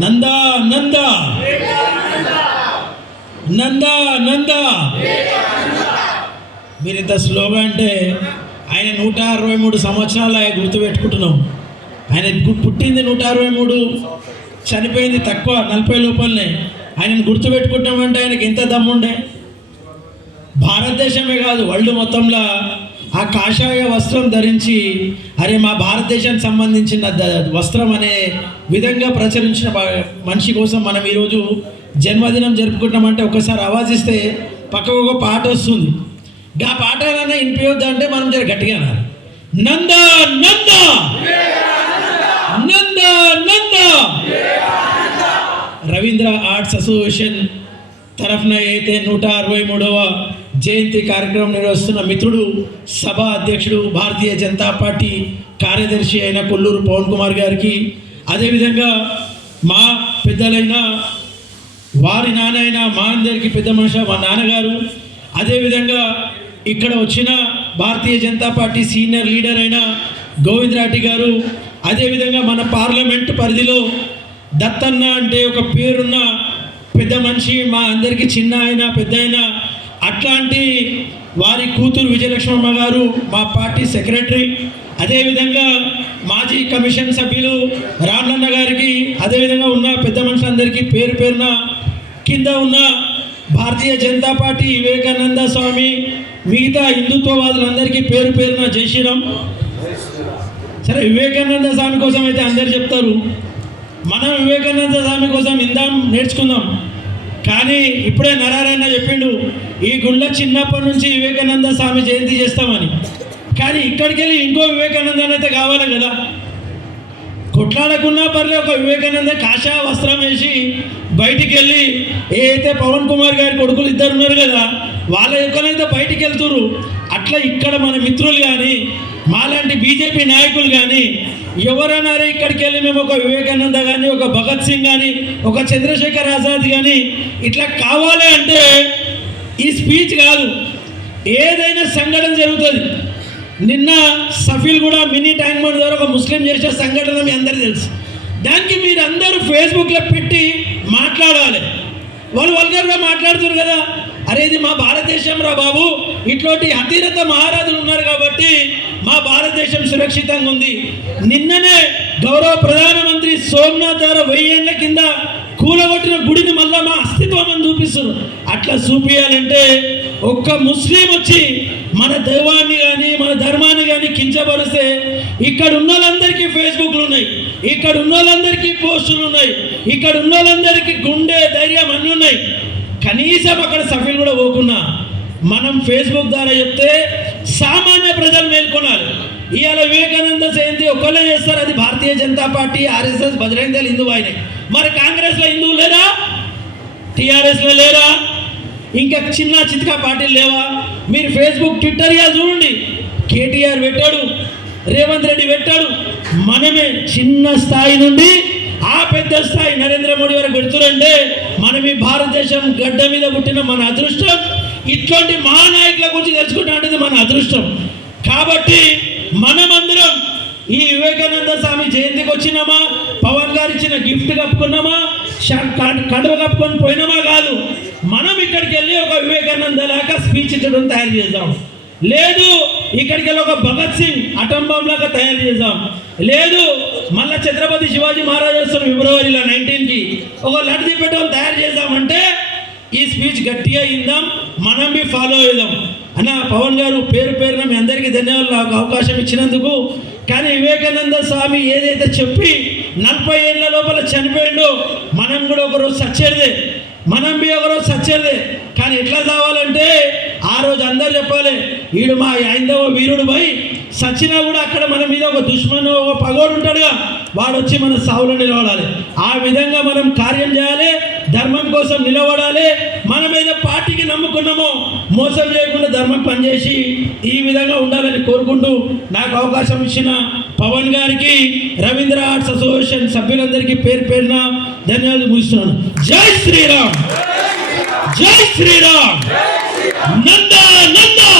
నందా నందా నందా నందా. మీరు ఇంత స్లోగా అంటే ఆయన 163 సంవత్సరాలు గుర్తుపెట్టుకుంటున్నాం. ఆయన పుట్టింది 163, చనిపోయింది తక్కువ 40 లోపలనే. ఆయనను గుర్తుపెట్టుకుంటామంటే ఆయనకి ఎంత దమ్ముండే. భారతదేశమే కాదు వరల్డ్ మొత్తంలో ఆ కాషాయ వస్త్రం ధరించి అరే మా భారతదేశానికి సంబంధించిన వస్త్రం అనే విధంగా ప్రచురించిన మనిషి కోసం మనం ఈరోజు జన్మదినం జరుపుకుంటామంటే ఒకసారి ఆవాజ్ ఇస్తే పక్కకు ఒక పాట వస్తుంది. ఆ పాట ఏదైనా వినిపించొద్దు అంటే మనం జర గట్టిగా నందా నందా నందా నందా. రవీంద్ర ఆర్ట్స్ అసోసియేషన్ తరఫున అయితే 163వ జయంతి కార్యక్రమం నిర్వహిస్తున్న మిత్రుడు, సభ అధ్యక్షుడు, భారతీయ జనతా పార్టీ కార్యదర్శి అయిన కొల్లూరు పవన్ కుమార్ గారికి, అదేవిధంగా మా పెద్దలైన వారి నాన్న అయిన మా అందరికీ పెద్ద మనిషి మా నాన్నగారు, అదేవిధంగా ఇక్కడ వచ్చిన Bharatiya Janata party senior leader అయిన గోవిందరెడ్డి గారు, అదేవిధంగా మన పార్లమెంట్ పరిధిలో దత్తన్న అంటే ఒక పేరున్న పెద్ద మనిషి, మా అందరికీ చిన్న ఆయన పెద్ద అయిన, అట్లాంటి వారి కూతురు విజయలక్ష్మమ్మ గారు మా పార్టీ సెక్రటరీ, అదేవిధంగా మాజీ కమిషన్ సభ్యులు రామలన్న గారికి, అదేవిధంగా ఉన్న పెద్ద మనుషులందరికీ పేరు పేరున, కింద ఉన్న భారతీయ జనతా పార్టీ వివేకానంద స్వామి మిగతా హిందుత్వవాదులందరికీ పేరు పేరున జై శ్రీరామ్. సరే, వివేకానంద స్వామి కోసం అయితే అందరు చెప్తారు, మనం వివేకానంద స్వామి కోసం ఇందాం నేర్చుకుందాం. కానీ ఇప్పుడే నరారాయణ చెప్పిండు ఈ గుళ్ళ చిన్నప్పటి నుంచి వివేకానంద స్వామి జయంతి చేస్తామని. కానీ ఇక్కడికి వెళ్ళి ఇంకో వివేకానంద అయితే కావాలి కదా. కొట్లాడకున్నా పర్లే, ఒక వివేకానంద కాషాయ వస్త్రం వేసి బయటికి వెళ్ళి, ఏ అయితే పవన్ కుమార్ గారి కొడుకులు ఇద్దరు ఉన్నారు కదా వాళ్ళ యొక్కనైతే బయటికి వెళ్తున్నారు. అట్లా ఇక్కడ మన మిత్రులు కానీ మాలాంటి బీజేపీ నాయకులు కానీ ఎవరైనా ఇక్కడికి వెళ్ళి మేము ఒక వివేకానంద కానీ, ఒక భగత్ సింగ్ కానీ, ఒక చంద్రశేఖర్ ఆజాద్ కానీ ఇట్లా కావాలి అంటే ఈ స్పీచ్ కాదు, ఏదైనా సంఘటన జరుగుతుంది. నిన్న సఫీల్ కూడా మినీ ట్యాంక్ బండ్ ద్వారా ఒక ముస్లిం చేసే సంఘటన మీ అందరికీ తెలుసు. దానికి మీరు అందరూ ఫేస్బుక్లో పెట్టి మాట్లాడాలి. వాళ్ళు వల్గర్గా మాట్లాడుతున్నారు కదా, అరే ఇది మా భారతదేశం రా బాబు, ఇట్లాంటి అతిరథ మహారాజులు ఉన్నారు కాబట్టి మా భారతదేశం సురక్షితంగా ఉంది. నిన్ననే గౌరవ ప్రధానమంత్రి సోమనాథ్ ద్వారా 1000 ఏళ్ల కింద కూలగొట్టిన గుడిని మళ్ళీ మా అస్తిత్వం అని చూపిస్తున్నారు. అట్లా చూపించాలంటే ఒక్క ముస్లిం వచ్చి మన దైవాన్ని కానీ మన ధర్మాన్ని కానీ కించపరిస్తే ఇక్కడ ఉన్న వాళ్ళందరికీ ఫేస్బుక్లు ఉన్నాయి, ఇక్కడ ఉన్న వాళ్ళందరికీ పోస్టులు ఉన్నాయి, ఇక్కడ ఉన్న వాళ్ళందరికీ గుండె ధైర్యం అన్నీ ఉన్నాయి. కనీసం అక్కడ సఫీలు కూడా పోకున్నా మనం ఫేస్బుక్ ద్వారా చెప్తే సామాన్య ప్రజలు మేల్కొనాలి. ఇవాళ వివేకానంద జయంతి ఒక్కళ్ళే చేస్తారు, అది భారతీయ జనతా పార్టీ, ఆర్ఎస్ఎస్, బజరంగ దళ్, హిందూ అయినాయి. మరి కాంగ్రెస్లో హిందువులు లేరా? టీఆర్ఎస్లో లేరా? ఇంకా చిన్న చిత్కా పార్టీలు లేవా? మీరు ఫేస్బుక్ ట్విట్టర్ చూడండి, కేటీఆర్ పెట్టాడు, రేవంత్ రెడ్డి పెట్టాడు. మనమే చిన్న స్థాయి నుండి ఆ పెద్ద స్థాయి నరేంద్ర మోడీ వరకు పెడుతున్నారంటే మనం ఈ భారతదేశం గడ్డ మీద పుట్టిన మన అదృష్టం. ఇట్లాంటి మహానాయకుల గురించి తెలుసుకుంటే మన అదృష్టం. కాబట్టి మనమందరం ఈ వివేకానంద స్వామి జయంతికి వచ్చినామా, పవన్ గారు ఇచ్చిన గిఫ్ట్ కప్పుకున్నామా, కండువ కప్పుకొని పోయినామా కాదు, మనం ఇక్కడికి వెళ్ళి ఒక వివేకానంద లాగా స్పీచ్ ఇచ్చడం తయారు చేద్దాం. లేదు ఇక్కడికి వెళ్ళి ఒక భగత్ సింగ్ అటం బాంబ్ లాగా తయారు చేద్దాం. లేదు మళ్ళీ ఛత్రపతి శివాజీ మహారాజ్ వస్తున్న ఫిబ్రవరిలో 19కి ఒక లడ్డు పెట్టడం తయారు చేద్దామంటే ఈ స్పీచ్ గట్టిగా ఇందాం, మనం బి ఫాలో అవుదాం. అన్న పవన్ గారు పేరు పేరున మీ అందరికీ ధన్యవాదాలు నాకు అవకాశం ఇచ్చినందుకు. కానీ వివేకానంద స్వామి ఏదైతే చెప్పి 40 ఏళ్ళ లోపల చనిపోయిండో మనం కూడా ఒకరోజు సచ్చేదే, మనం బి ఒకరోజు సచ్చేదే. కానీ ఎట్లా కావాలంటే ఆ రోజు అందరు చెప్పాలి, వీడు మా హైందవ వీరుడు పోయి సచ్చినా కూడా అక్కడ మన మీద ఒక దుష్మను ఒక పగోడు ఉంటాడుగా, వాడు వచ్చి మన సావులో నిలబడాలి. ఆ విధంగా మనం కార్యం చేయాలి, ధర్మం కోసం నిలబడాలి. మనం ఏదో పార్టీకి నమ్ముకున్నామో మోసం చేయకుండా ధర్మం పనిచేసి ఈ విధంగా ఉండాలని కోరుకుంటూ నాకు అవకాశం ఇచ్చిన పవన్ గారికి, రవీంద్ర ఆర్ట్స్ అసోసియేషన్ సభ్యులందరికీ పేరు పేరున ధన్యవాదాలు ముగిస్తున్నాను. జై శ్రీరామ్, జై శ్రీరామ్, నందా నందా.